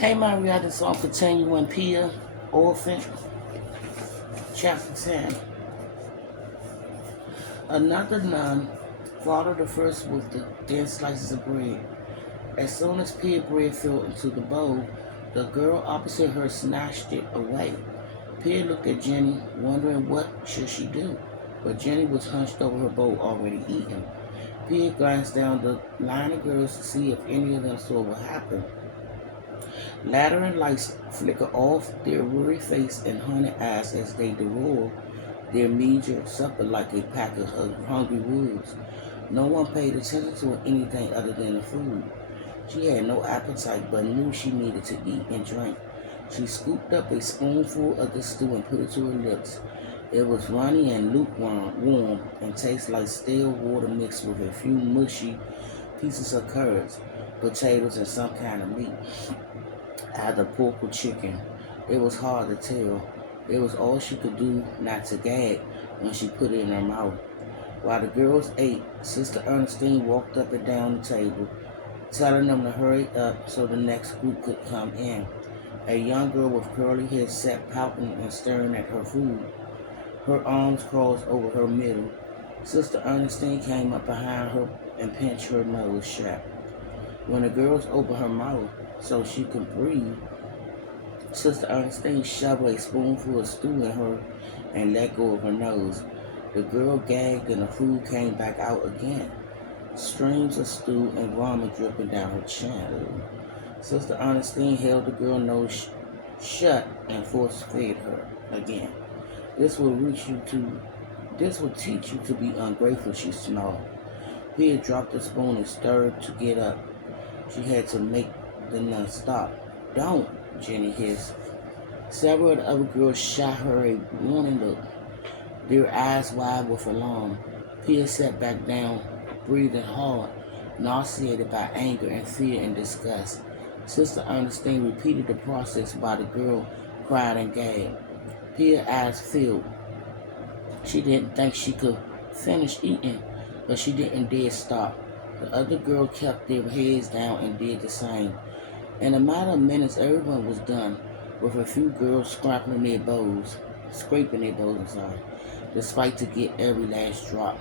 Hey, my reality song continuing Pia, Orphan Chapter 10. Another nun followed the first with the thin slices of bread. As soon as Pia bread fell into the bowl, the girl opposite her snatched it away. Pia looked at Jenny, wondering what should she do, but Jenny was hunched over her bowl already eaten. Pia glanced down the line of girls to see if any of them saw what happened. Lateran lights flicker off their weary face and haunted eyes as they devour their meager supper like a pack of hungry wolves. No one paid attention to anything other than the food. She had no appetite but knew she needed to eat and drink. She scooped up a spoonful of the stew and put it to her lips. It was runny and lukewarm and tasted like stale water mixed with a few mushy pieces of curds, potatoes, and some kind of meat. Either pork or chicken. It was hard to tell. It was all she could do not to gag when she put it in her mouth. While the girls ate, Sister Ernestine walked up and down the table, telling them to hurry up so the next group could come in. A young girl with curly hair sat pouting and staring at her food, her arms crossed over her middle. Sister Ernestine came up behind her and pinched her nose shut. When the girls opened her mouth so she could breathe, Sister Ernestine shoved a spoonful of stew in her and let go of her nose. The girl gagged and the food came back out again. Streams of stew and vomit dripping down her chin. Sister Ernestine held the girl's nose shut and force-fed her again. This will teach you to be ungrateful, she snarled. Pia dropped the spoon and stirred to get up. She had to make the nun stop. Don't, Jenny hissed. Several of the other girls shot her a warning look, their eyes wide with alarm. Pia sat back down, breathing hard, nauseated by anger and fear and disgust. Sister Ernestine repeated the process while the girl cried and gagged. Pia's eyes filled. She didn't think she could finish eating, but she didn't dare stop. The other girls kept their heads down and did the same. In a matter of minutes, everyone was done, with a few girls scraping their bowls, despite to get every last drop.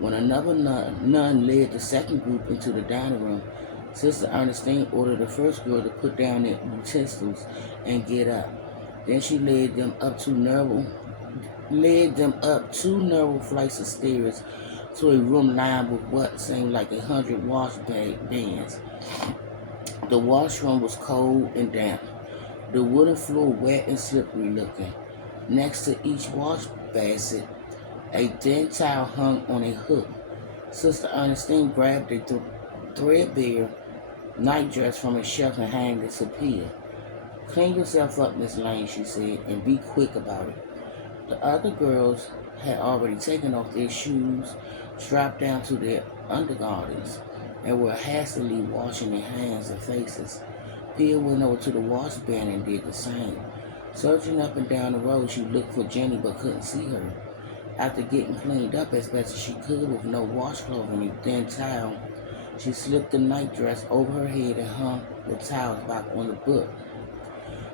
When another nun led the second group into the dining room, Sister Ernestine ordered the first girl to put down their utensils and get up. Then she led them up two narrow flights of stairs to a room lined with what seemed like 100 wash bands. The washroom was cold and damp, the wooden floor wet and slippery looking. Next to each wash basket, a thin towel hung on a hook. Sister Ernestine grabbed a threadbare nightdress from a shelf and hanged it to Pia. Clean yourself up, Miss Lane, she said, and be quick about it. The other girls had already taken off their shoes, strapped down to their undergarments, and were hastily washing their hands and faces. Pia went over to the washband and did the same. Searching up and down the road, she looked for Jenny but couldn't see her. After getting cleaned up as best as she could with no washcloth and a thin towel, she slipped the nightdress over her head and hung the towels back on the book.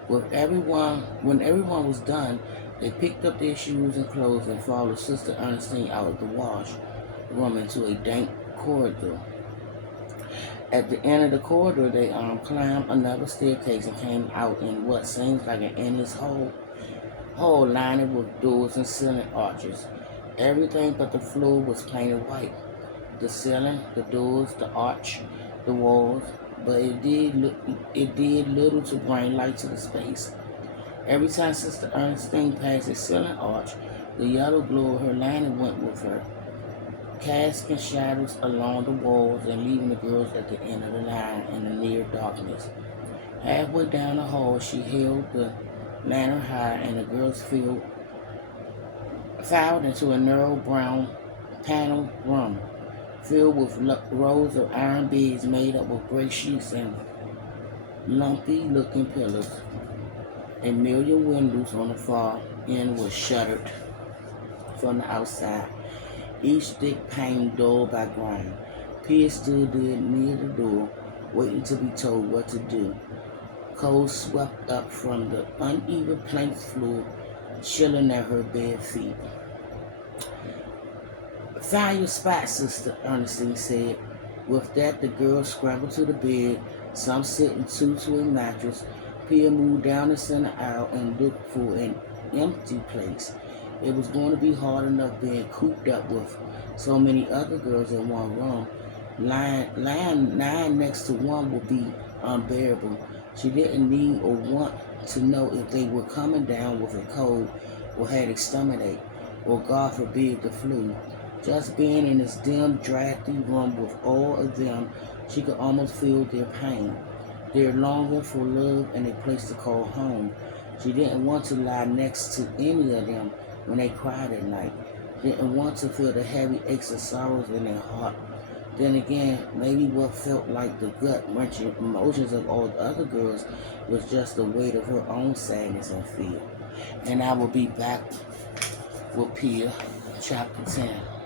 When everyone was done, they picked up their shoes and clothes and followed Sister Ernestine out of the wash room into a dank corridor. At the end of the corridor, they climbed another staircase and came out in what seems like an endless hall lined with doors and ceiling arches. Everything but the floor was painted white. The ceiling, the doors, the arch, the walls, but it did little to bring light to the space. Every time Sister Ernestine passed a ceiling arch, the yellow glow of her lantern went with her, casting shadows along the walls and leaving the girls at the end of the line in the near darkness. Halfway down the hall, she held the lantern high, and the girls filed into a narrow brown paneled room filled with rows of iron beds made up of gray sheets and lumpy-looking pillars. A million windows on the far end were shuttered from the outside, each thick pane dulled by grime. Pia stood near the door, waiting to be told what to do. Cold swept up from the uneven plank floor, chilling at her bare feet. "Find your spot, sister," Ernestine said. With that, the girl scrambled to the bed, some sitting two to a mattress. Pia moved down the center aisle and looked for an empty place. It was going to be hard enough being cooped up with so many other girls in one room. Lying nine next to one would be unbearable. She didn't need or want to know if they were coming down with a cold or had a stomachache or, God forbid, the flu. Just being in this dim, drafty room with all of them, she could almost feel their pain, their longing for love and a place to call home. She didn't want to lie next to any of them when they cried at night. Didn't want to feel the heavy aches and sorrows in their heart. Then again, maybe what felt like the gut-wrenching emotions of all the other girls was just the weight of her own sadness and fear. And I will be back with Pia, chapter 10.